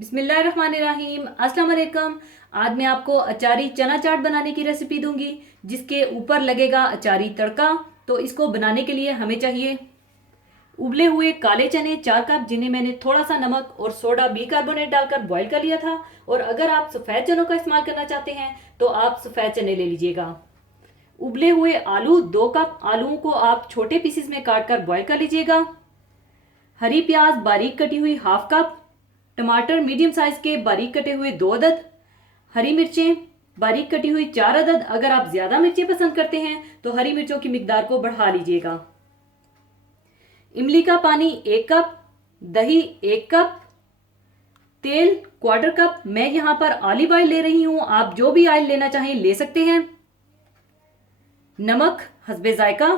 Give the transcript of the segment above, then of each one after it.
बिस्मिल्लाहिर्रहमानिर्रहीम। अस्सलाम वालेकुम। आज मैं आपको अचारी चना चाट बनाने की रेसिपी दूंगी, जिसके ऊपर लगेगा अचारी तड़का। तो इसको बनाने के लिए हमें चाहिए उबले हुए काले चने 4 कप, जिन्हें मैंने थोड़ा सा नमक और सोडा बिकार्बोनेट डालकर बॉईल कर लिया था। और अगर आप सफ़ेद चनों का इस्तेमाल करना चाहते हैं तो आप सफ़ेद चने ले लीजिएगा। उबले हुए आलू 2 कप, आलूओं को आप छोटे पीसेस में काट कर बॉईल कर लीजिएगा। हरी प्याज बारीक कटी हुई हाफ कप, टमाटर मीडियम साइज के बारीक कटे हुए 2 अदद, हरी मिर्चें बारीक कटी हुई 4 अदद। अगर आप ज्यादा मिर्चें पसंद करते हैं तो हरी मिर्चों की मिकदार को बढ़ा लीजिएगा। इमली का पानी 1 कप, दही 1 कप, तेल क्वार्टर कप। मैं यहां पर ऑलिव ऑयल ले रही हूं, आप जो भी ऑयल लेना चाहें ले सकते हैं। नमक हस्बे जायका,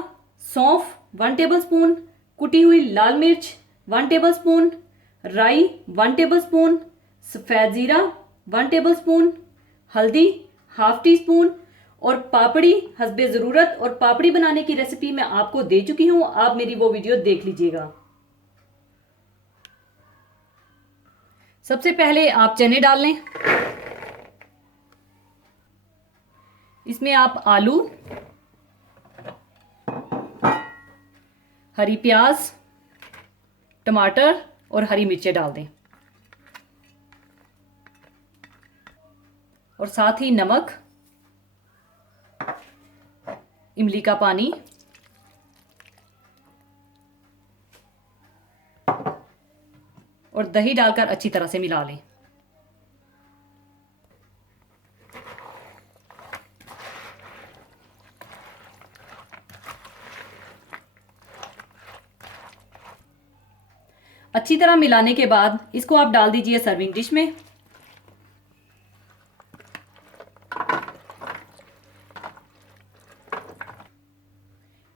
सौंफ 1 टेबलस्पून, कुटी हुई लाल मिर्च 1 टेबलस्पून, राई 1 टेबलस्पून, सफ़ेद ज़ीरा 1 टेबलस्पून, हल्दी हाफ टी स्पून और पापड़ी हस्बे ज़रूरत। और पापड़ी बनाने की रेसिपी मैं आपको दे चुकी हूं, आप मेरी वो वीडियो देख लीजिएगा। सबसे पहले आप चने डाल लें। इसमें आप आलू, हरी प्याज, टमाटर और हरी मिर्चें डाल दें, और साथ ही नमक, इमली का पानी और दही डालकर अच्छी तरह से मिला लें। अच्छी तरह मिलाने के बाद इसको आप डाल दीजिए सर्विंग डिश में।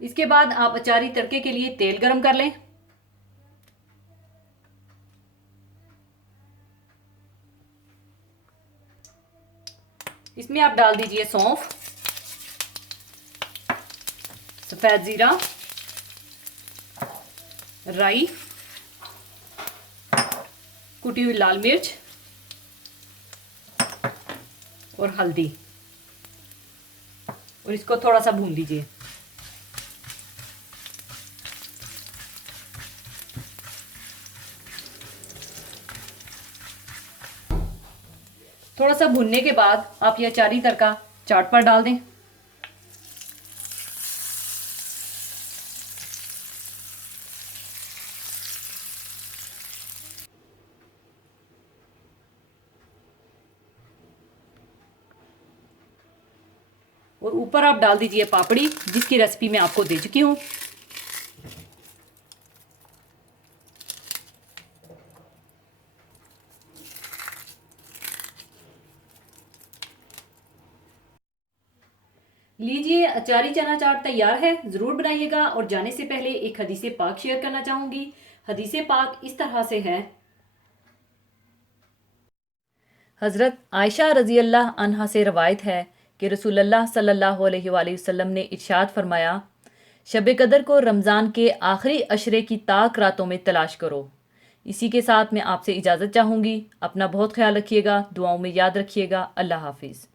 इसके बाद आप अचारी तड़के के लिए तेल गरम कर लें। इसमें आप डाल दीजिए सौंफ, सफेद जीरा, राई, कुटी हुई लाल मिर्च और हल्दी, और इसको थोड़ा सा भून लीजिए। थोड़ा सा भूनने के बाद आप यह अचारी तड़का चाट पर डाल दें। और ऊपर आप डाल दीजिए पापड़ी, जिसकी रेसिपी मैं आपको दे चुकी हूं। लीजिए, अचारी चना चाट तैयार है। ज़रूर बनाइएगा। और जाने से पहले एक हदीसे पाक शेयर करना चाहूँगी। हदीसे पाक इस तरह से है। हज़रत आयशा रज़ी अल्लाह अन्हा से रवायत है कि रसूलुल्लाह सल्लल्लाहु अलैहि वसल्लम ने इरशाद फरमाया, शब कदर को रमज़ान के आखिरी अशरे की ताक रातों में तलाश करो। इसी के साथ मैं आपसे इजाज़त चाहूँगी। अपना बहुत ख्याल रखिएगा, दुआओं में याद रखिएगा। अल्लाह हाफिज़।